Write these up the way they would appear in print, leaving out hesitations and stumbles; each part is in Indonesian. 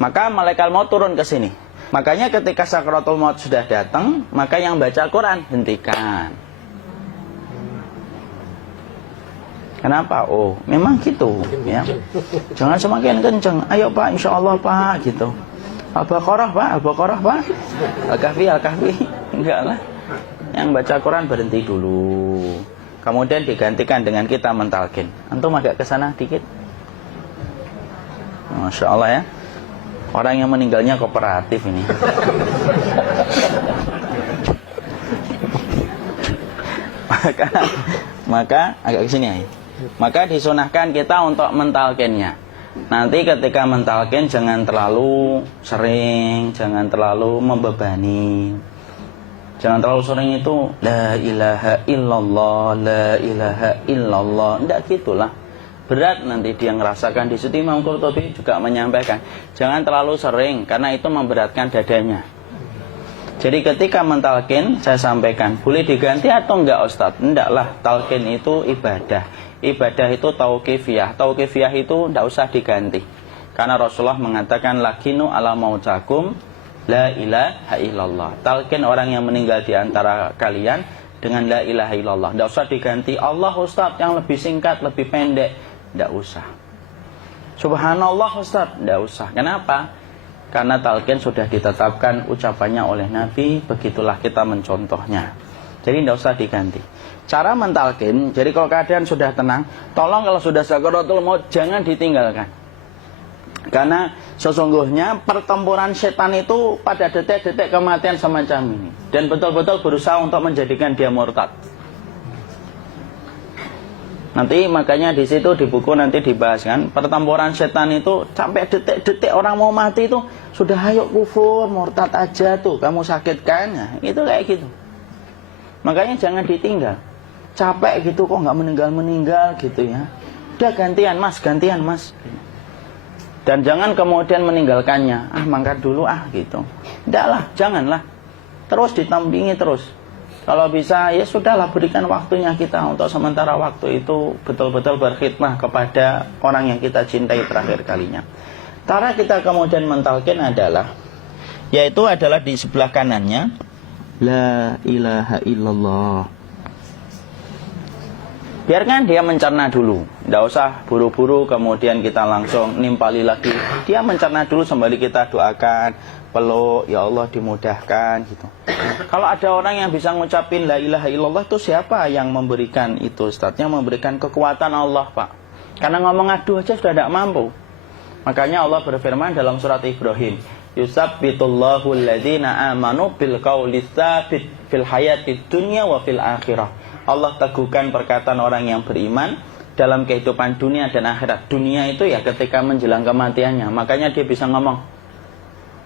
Maka malaikat maut turun ke sini. Makanya ketika sakaratul maut sudah datang, maka yang baca Quran hentikan. Kenapa? Oh, memang gitu ya. Jangan semakin kenceng. Ayo Pak, insya Allah Pak, gitu. Al-Baqarah Pak, Al-Baqarah Pak. Al-Kahfi, Al-Kahfi. Enggak lah. Yang baca Quran berhenti dulu. Kemudian digantikan dengan kita mentalkin. Antum agak ke sana dikit. Masya Allah ya. Orang yang meninggalnya kooperatif ini. maka agak ke sini ya. Maka disunahkan kita untuk mentalkinnya. Nanti ketika mentalkin jangan terlalu sering, jangan terlalu membebani. Jangan terlalu sering itu la ilaha illallah, la ilaha illallah. Enggak gitulah. Berat nanti dia ngerasakan. Di situ Imam Qurtubi juga menyampaikan, jangan terlalu sering karena itu memberatkan dadanya. Jadi ketika mentalkin, saya sampaikan, boleh diganti atau enggak Ustaz? Enggaklah, talkin itu ibadah. Ibadah itu tauqifiyah. Tauqifiyah itu enggak usah diganti. Karena Rasulullah mengatakan, lakinu ala mautakum la ilaha illallah. Talkin orang yang meninggal di antara kalian dengan la ilaha illallah. Enggak usah diganti Allah Ustaz yang lebih singkat, lebih pendek. Enggak usah. Subhanallah Ustaz, enggak usah. Kenapa? Karena talqin sudah ditetapkan ucapannya oleh Nabi, begitulah kita mencontohnya. Jadi tidak usah diganti. Cara mentalqin, jadi kalau keadaan sudah tenang, tolong kalau sudah sakaratul maut jangan ditinggalkan. Karena sesungguhnya pertempuran setan itu pada detik-detik kematian semacam ini. Dan betul-betul berusaha untuk menjadikan dia murtad. Nanti makanya di situ di buku nanti dibahas kan, pertempuran setan itu sampai detik-detik orang mau mati itu sudah ayo kufur, murtad aja tuh, kamu sakit kan? Nah, itu kayak gitu. Makanya jangan ditinggal. Capek gitu kok nggak meninggal gitu ya. Udah gantian mas. Dan jangan kemudian meninggalkannya. Mangkat dulu gitu. Enggak lah, janganlah. Terus ditampingi terus. Kalau bisa ya sudahlah, berikan waktunya kita untuk sementara waktu itu betul-betul berkhidmah kepada orang yang kita cintai terakhir kalinya. Cara kita kemudian mentalkin adalah, yaitu adalah di sebelah kanannya la ilaha illallah. Biarkan dia mencerna dulu, tidak usah buru-buru kemudian kita langsung nimpali lagi. Dia mencerna dulu sembari kita doakan, peluk, ya Allah dimudahkan gitu. Kalau ada orang yang bisa ngucapin la ilaha illallah, itu siapa yang memberikan itu Ustaz? Yang memberikan kekuatan Allah Pak. Karena ngomong aduh aja sudah tidak mampu. Makanya Allah berfirman dalam surat Ibrahim, yusabbitullahu alladhina amanu bil qawli tsabit fil hayatid dunya wa fil akhirah. Allah teguhkan perkataan orang yang beriman dalam kehidupan dunia dan akhirat. Dunia itu ya ketika menjelang kematiannya. Makanya dia bisa ngomong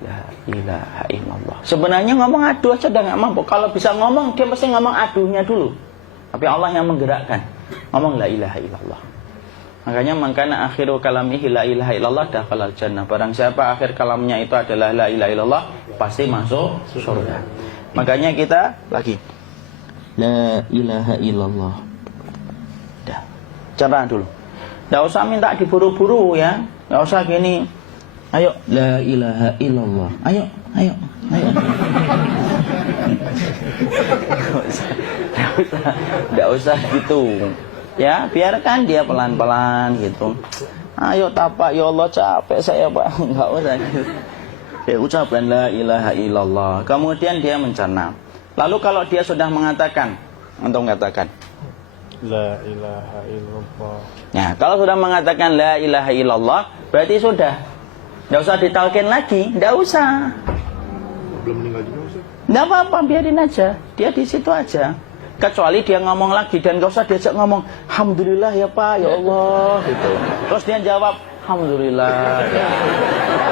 la ilaha illallah. Sebenarnya ngomong aduh aja udah gak mampu. Kalau bisa ngomong, dia pasti ngomong aduhnya dulu. Tapi Allah yang menggerakkan. Ngomong la ilaha illallah. Makanya mangkana akhiru kalamihi la ilaha illallah dakhalal jannah. Barang siapa akhir kalamnya itu adalah la ilaha illallah, pasti masuk surga. Makanya kita lagi la ilaha illallah. Dah, cerah dulu. Tidak usah minta diburu-buru ya. Tidak usah gini. Ayo la ilaha illallah. Ayo. Tidak usah gitu. Ya, biarkan dia pelan-pelan gitu. Ayo tapak, ya Allah capek saya Pak. Enggak usah gitu. Dia ucapkan la ilaha illallah. Kemudian dia mencerna. Lalu kalau dia sudah mengatakan, untuk mengatakan la ilaha illallah. Ya, kalau sudah mengatakan la ilaha illallah, berarti sudah. Tidak usah ditalkin lagi, tidak usah. Belum meninggal juga Ustaz? Tidak apa-apa, biarin aja. Dia di situ aja. Kecuali dia ngomong lagi dan gak usah diajak ngomong alhamdulillah ya Pak, ya Allah gitu. Terus dia jawab alhamdulillah ya.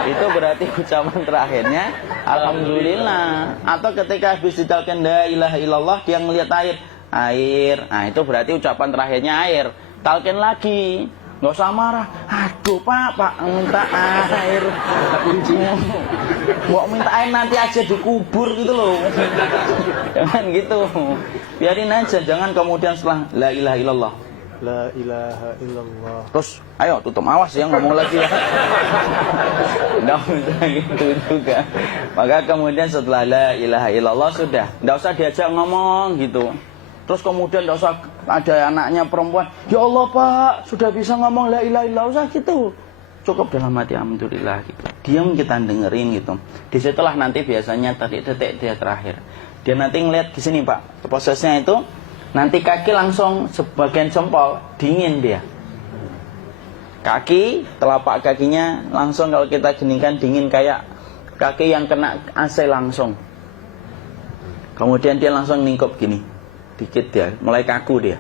Itu berarti ucapan terakhirnya alhamdulillah. Atau ketika habis ditalkin la ilaha illallah, dia ngelihat air. Nah itu berarti ucapan terakhirnya air. Talkin lagi, nggak usah marah. Aduh Pak minta air. Mau minta air nanti aja dikubur gitu loh. Jangan gitu. Biarin aja, jangan kemudian setelah la ilaha illallah La ilaha illallah. Terus, ayo tutup, awas ya ngomong lagi ya. Nggak usah gitu juga. Maka kemudian setelah la ilaha illallah sudah, nggak usah diajak ngomong gitu. Terus kemudian nggak usah ada anaknya perempuan, ya Allah Pak, sudah bisa ngomong la ilaha illallah, usah gitu. Cukup dalam hati alhamdulillah gitu. Diam kita dengerin gitu. Disitulah nanti biasanya detik dia terakhir. Dia nanti ngeliat di sini Pak, prosesnya itu. Nanti kaki langsung sebagian jempol dingin dia. Kaki, telapak kakinya langsung kalau kita geningkan dingin kayak kaki yang kena AC langsung. Kemudian dia langsung ningkup gini, dikit dia, mulai kaku dia.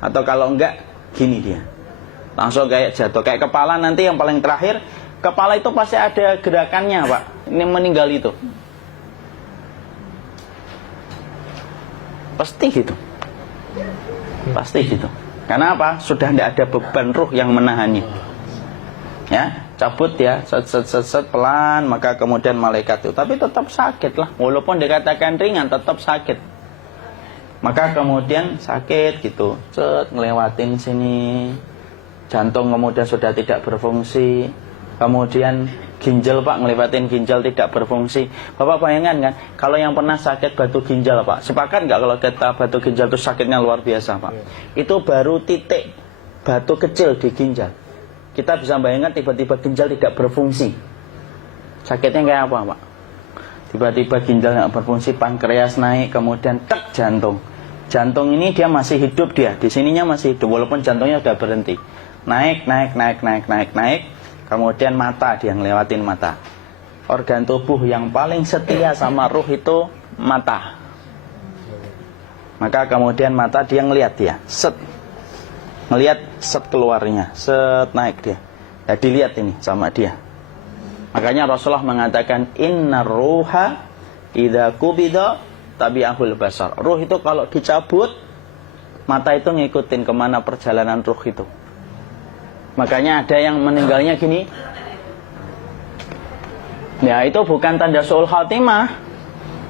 Atau kalau enggak, gini dia. Langsung kayak jatuh, kayak kepala nanti yang paling terakhir. Kepala itu pasti ada gerakannya Pak, ini meninggal itu. Pasti gitu. Pasti gitu. Karena apa? Sudah tidak ada beban ruh yang menahannya. Ya, cabut ya, set pelan, maka kemudian malaikat itu. Tapi tetap sakit lah. Walaupun dikatakan ringan, tetap sakit. Maka kemudian sakit gitu. Set ngelewatin sini. Jantung kemudian sudah tidak berfungsi. Kemudian ginjal Pak, ngelewatin ginjal tidak berfungsi. Bapak bayangkan kan, kalau yang pernah sakit batu ginjal Pak, sepakat nggak kalau kita batu ginjal itu sakitnya luar biasa Pak? Itu baru titik batu kecil di ginjal. Kita bisa bayangkan tiba-tiba ginjal tidak berfungsi. Sakitnya kayak apa Pak? Tiba-tiba ginjal nggak berfungsi, pankreas naik, kemudian tek jantung. Jantung ini dia masih hidup dia, di sininya masih hidup walaupun jantungnya sudah berhenti. Naik. Kemudian mata, dia ngelewatin mata. Organ tubuh yang paling setia sama ruh itu mata. Maka kemudian mata dia ngelihat dia, set. Ngelihat set keluarnya, set naik dia. Ya dilihat ini sama dia. Makanya Rasulullah mengatakan innar ruha idza qubida tabi'ahul basar. Ruh itu kalau dicabut, mata itu ngikutin kemana perjalanan ruh itu. Makanya ada yang meninggalnya gini. Ya itu bukan tanda su'ul khatimah.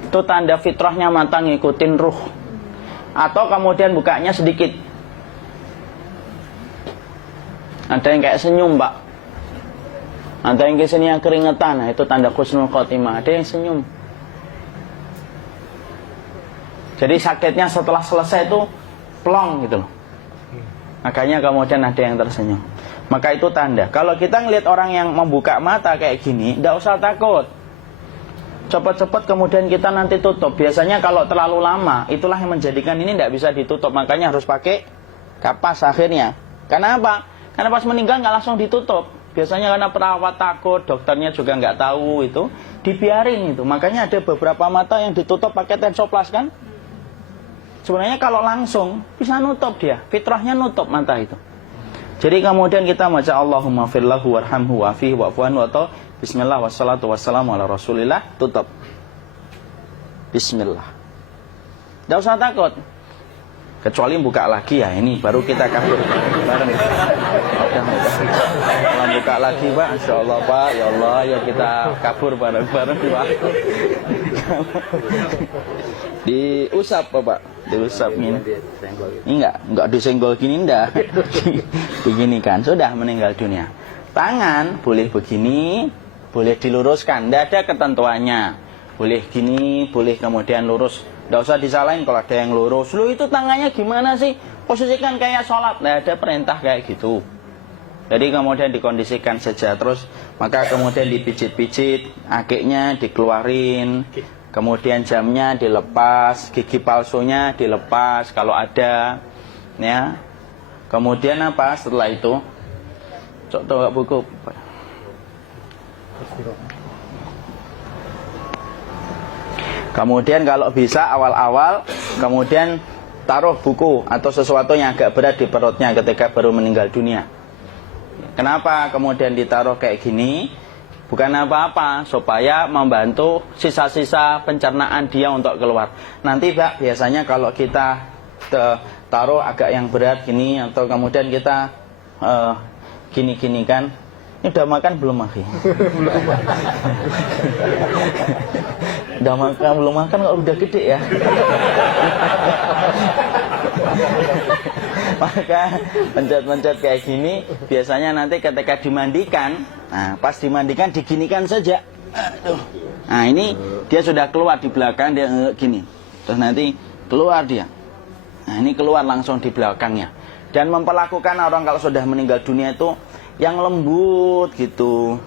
Itu tanda fitrahnya mata ngikutin ruh. Atau kemudian bukanya sedikit. Ada yang kayak senyum Pak. Ada yang kesini yang keringetan. Nah itu tanda husnul khatimah. Ada yang senyum. Jadi sakitnya setelah selesai itu plong gitu loh. Makanya kemudian ada yang tersenyum. Maka itu tanda. Kalau kita ngelihat orang yang membuka mata kayak gini, tidak usah takut. Cepat-cepat kemudian kita nanti tutup. Biasanya kalau terlalu lama, itulah yang menjadikan ini tidak bisa ditutup. Makanya harus pakai kapas akhirnya. Karena apa? Karena pas meninggal nggak langsung ditutup. Biasanya karena perawat takut, dokternya juga nggak tahu itu, dibiarin itu. Makanya ada beberapa mata yang ditutup pakai tensoplas kan? Sebenarnya kalau langsung bisa nutup dia, fitrahnya nutup mata itu. Jadi kemudian kita baca Allahumma firlahu warhamhu wa'afihi wa'fuanhu atau bismillah wassalatu wassalamu ala rasulillah, tutup. Bismillah. Tidak usah takut. Kecuali buka lagi ya, ini baru kita kabur bareng. Kalau buka lagi Pak, insya Allah Pak, ya Allah ya kita kabur bareng-bareng Pak. Diusap Pak, diusap ini. Ini enggak disenggol gini enggak. Begini kan, sudah meninggal dunia. Tangan boleh begini, boleh diluruskan, tidak ada ketentuannya. Boleh gini, boleh kemudian lurus. Tidak usah disalahin kalau ada yang lurus. Lu itu tangannya gimana sih? Posisikan kayak sholat. Tidak ada perintah kayak gitu. Jadi kemudian dikondisikan saja. Terus maka kemudian dipijit-pijit, akiknya dikeluarin. Kemudian jamnya dilepas, gigi palsunya dilepas kalau ada. Ya. Kemudian apa setelah itu? Coba buku. Kemudian kalau bisa awal-awal kemudian taruh buku atau sesuatu yang agak berat di perutnya ketika baru meninggal dunia. Kenapa kemudian ditaruh kayak gini? Bukan apa-apa, supaya membantu sisa-sisa pencernaan dia untuk keluar. Nanti Pak, biasanya kalau kita taruh agak yang berat gini atau kemudian kita gini-gini kan. Ini udah makan belum Maki? Udah makan belum makan kok udah gede ya. Maka pencet-pencet kayak gini, biasanya nanti ketika dimandikan, nah pas dimandikan diginikan saja. Aduh. Nah ini dia sudah keluar di belakang, dia gini. Terus nanti keluar dia. Nah ini keluar langsung di belakangnya. Dan memperlakukan orang kalau sudah meninggal dunia itu yang lembut gitu.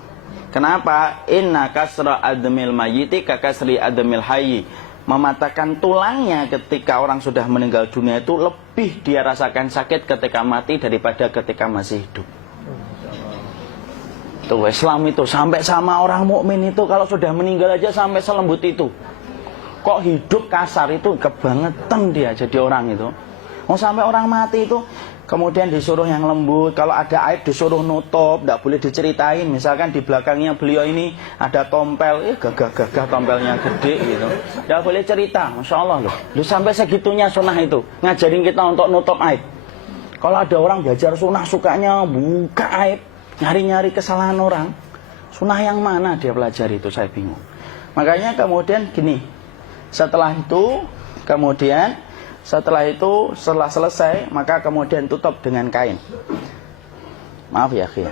Kenapa? Inna kasra admil mayyiti kakasri admil hayyi. Mematahkan tulangnya ketika orang sudah meninggal dunia itu lebih dia rasakan sakit ketika mati daripada ketika masih hidup. Tuh Islam itu sampai sama orang mukmin itu kalau sudah meninggal aja sampai selembut itu. Kok hidup kasar itu kebangetan dia jadi orang itu. Mau sampai orang mati itu kemudian disuruh yang lembut. Kalau ada aib disuruh nutup, tidak boleh diceritain. Misalkan di belakangnya beliau ini ada tompel, gagah-gagah tompelnya gede gitu, tidak boleh cerita. Masya Allah loh, sampai segitunya sunnah itu ngajarin kita untuk nutup aib. Kalau ada orang belajar sunnah sukanya buka aib, nyari-nyari kesalahan orang, sunnah yang mana dia pelajari itu, saya bingung. Makanya kemudian gini, setelah selesai maka kemudian tutup dengan kain. Maaf ya, ya.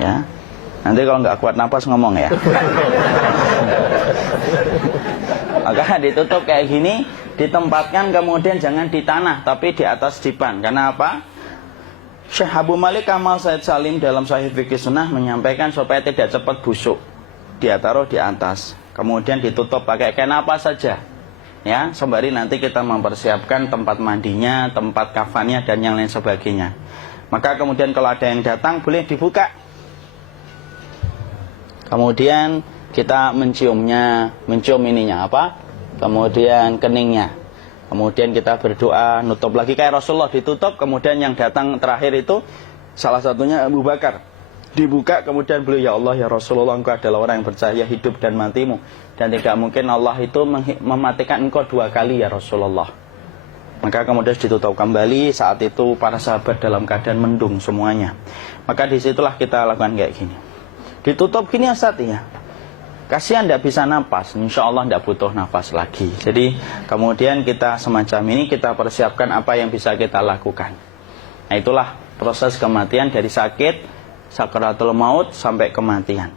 Ya. Nanti kalau nggak kuat napas ngomong ya. Maka ditutup kayak gini, ditempatkan kemudian jangan di tanah tapi di atas dipan. Karena apa? Syekh Abu Malik Kamal Said Salim dalam Sahih Fikih Sunnah menyampaikan supaya tidak cepat busuk. Dia taruh di atas. Kemudian ditutup pakai kain apa saja, ya, sembari nanti kita mempersiapkan tempat mandinya, tempat kafannya dan yang lain sebagainya. Maka kemudian kalau ada yang datang boleh dibuka. Kemudian kita mencium ininya apa? Kemudian keningnya. Kemudian kita berdoa, nutup lagi kayak Rasulullah ditutup. Kemudian yang datang terakhir itu salah satunya Abu Bakar. Dibuka kemudian beliau, ya Allah ya Rasulullah, engkau adalah orang yang percaya hidup dan matimu, dan tidak mungkin Allah itu mematikan engkau 2 kali ya Rasulullah. Maka kemudian ditutup kembali. Saat itu para sahabat dalam keadaan mendung semuanya. Maka disitulah kita lakukan kayak gini. Ditutup gini Ustaz ya. Kasihan tidak bisa nafas, insya Allah tidak butuh nafas lagi. Jadi kemudian kita semacam ini kita persiapkan apa yang bisa kita lakukan. Nah itulah proses kematian dari sakit sakaratul maut sampai kematian.